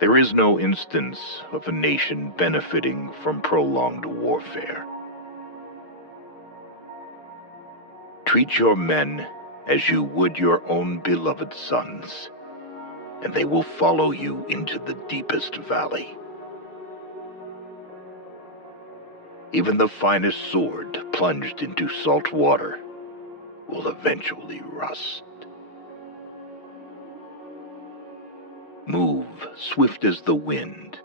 There is no instance of a nation benefiting from prolonged warfare. Treat your men as you would your own beloved sons, and they will follow you into the deepest valley. Even the finest sword plunged into salt water will eventually rust. Move swift as the wind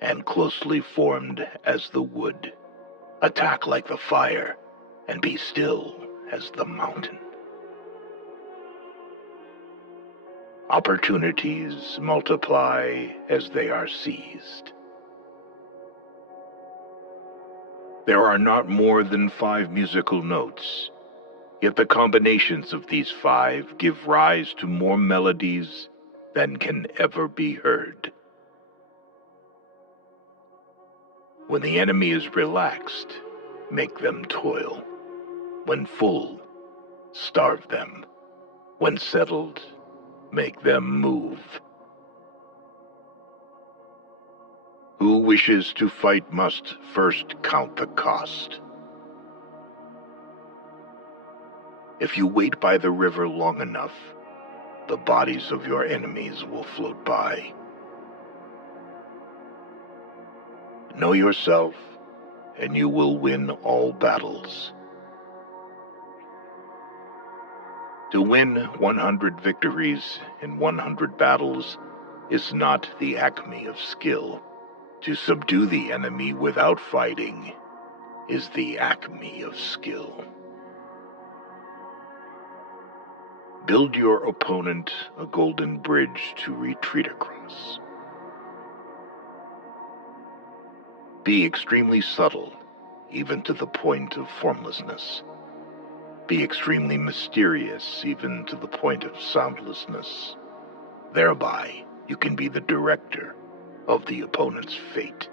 and closely formed as the wood. Attack like the fire and be still as the mountain. Opportunities multiply as they are seized. There are not more than 5 musical notes, yet the combinations of these 5 give rise to more melodies than can ever be heard. When the enemy is relaxed, make them toil. When full, starve them. When settled, make them move. Who wishes to fight must first count the cost. If you wait by the river long enough, the bodies of your enemies will float by. Know yourself, and you will win all battles. To win 100 victories in 100 battles is not the acme of skill. To subdue the enemy without fighting is the acme of skill. Build your opponent a golden bridge to retreat across. Be extremely subtle, even to the point of formlessness. Be extremely mysterious, even to the point of soundlessness. Thereby, you can be the director of the opponent's fate.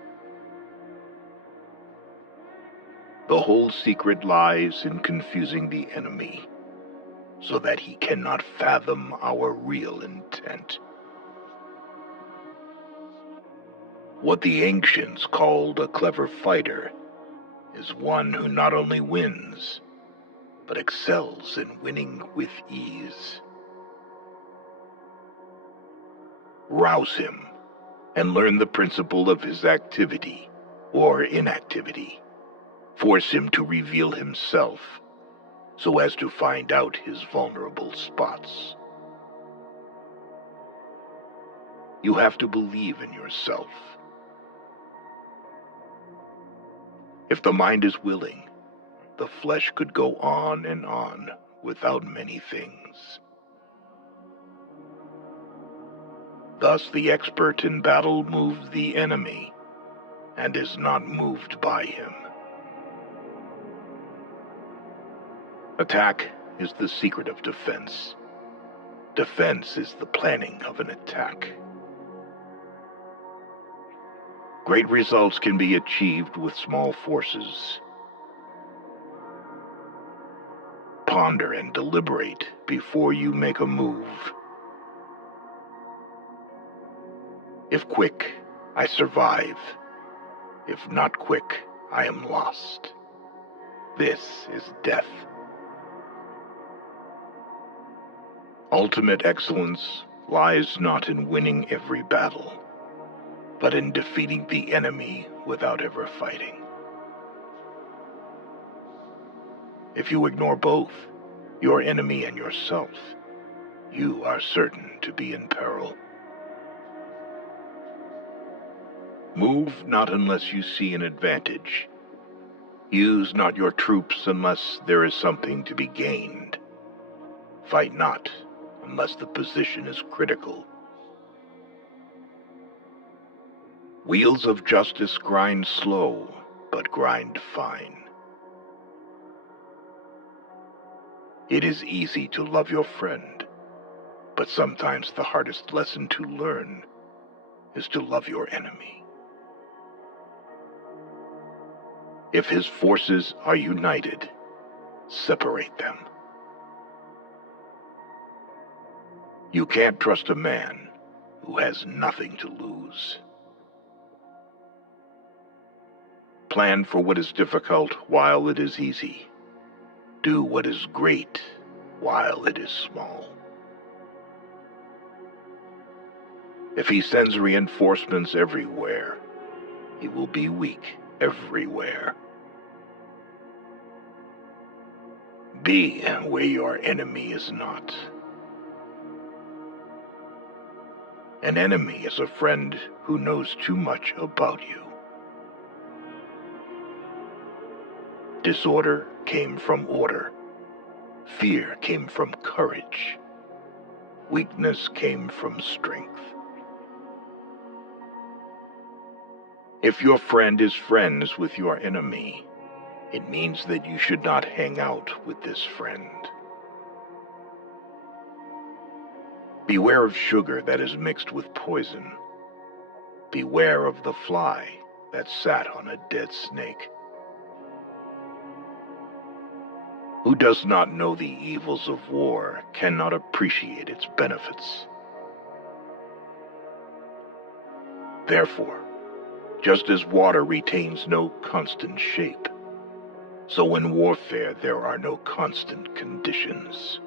The whole secret lies in confusing the enemy, so that he cannot fathom our real intent. What the ancients called a clever fighter is one who not only wins, but excels in winning with ease. Rouse him and learn the principle of his activity or inactivity. Force him to reveal himself so as to find out his vulnerable spots. You have to believe in yourself. If the mind is willing, the flesh could go on and on without many things. Thus the expert in battle moves the enemy and is not moved by him. Attack is the secret of defense. Defense is the planning of an attack. Great results can be achieved with small forces. Ponder and deliberate before you make a move. If quick, I survive. If not quick, I am lost. This is death. Ultimate excellence lies not in winning every battle, but in defeating the enemy without ever fighting. If you ignore both, your enemy and yourself, you are certain to be in peril. Move not unless you see an advantage. Use not your troops unless there is something to be gained. Fight not unless the position is critical. Wheels of justice grind slow, but grind fine. It is easy to love your friend, but sometimes the hardest lesson to learn is to love your enemy. If his forces are united, separate them. You can't trust a man who has nothing to lose. Plan for what is difficult while it is easy. Do what is great while it is small. If he sends reinforcements everywhere, he will be weak everywhere. Be where your enemy is not. An enemy is a friend who knows too much about you. Disorder came from order. Fear came from courage. Weakness came from strength. If your friend is friends with your enemy, it means that you should not hang out with this friend. Beware of sugar that is mixed with poison. Beware of the fly that sat on a dead snake. Who does not know the evils of war cannot appreciate its benefits. Therefore, just as water retains no constant shape, so in warfare there are no constant conditions.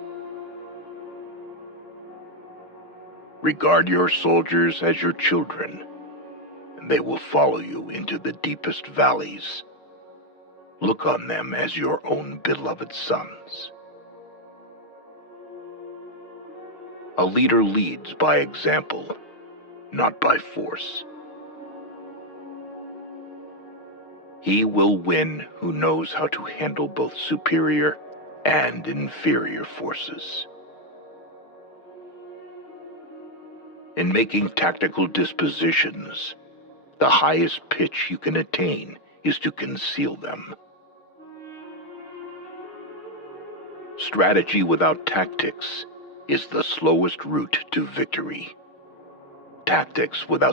Regard your soldiers as your children, and they will follow you into the deepest valleys. Look on them as your own beloved sons. A leader leads by example, not by force. He will win who knows how to handle both superior and inferior forces. In making tactical dispositions, the highest pitch you can attain is to conceal them. Strategy without tactics is the slowest route to victory. Tactics without